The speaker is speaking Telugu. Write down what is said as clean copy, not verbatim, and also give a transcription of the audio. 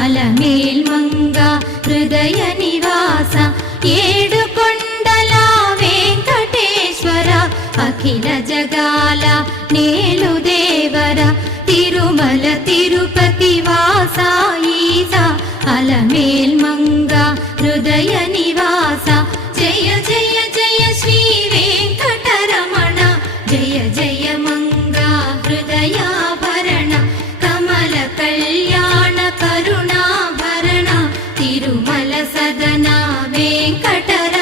అలమేల్మంగ హృదయ నివాస ఏడుకొండల వెంకటేశ్వర అఖిల జగాల నేలు దేవర తిరుమల తిరుపతి వాస ఈసా అలమేల్మంగ హృదయ నివాస జయ జయ జయ శ్రీ వెంకటరమణ జయ జయ మంగ హృదయాభరణ కమల కళ్యాణ కరుణాభరణ తిరుమల సదన వెంకటరమణ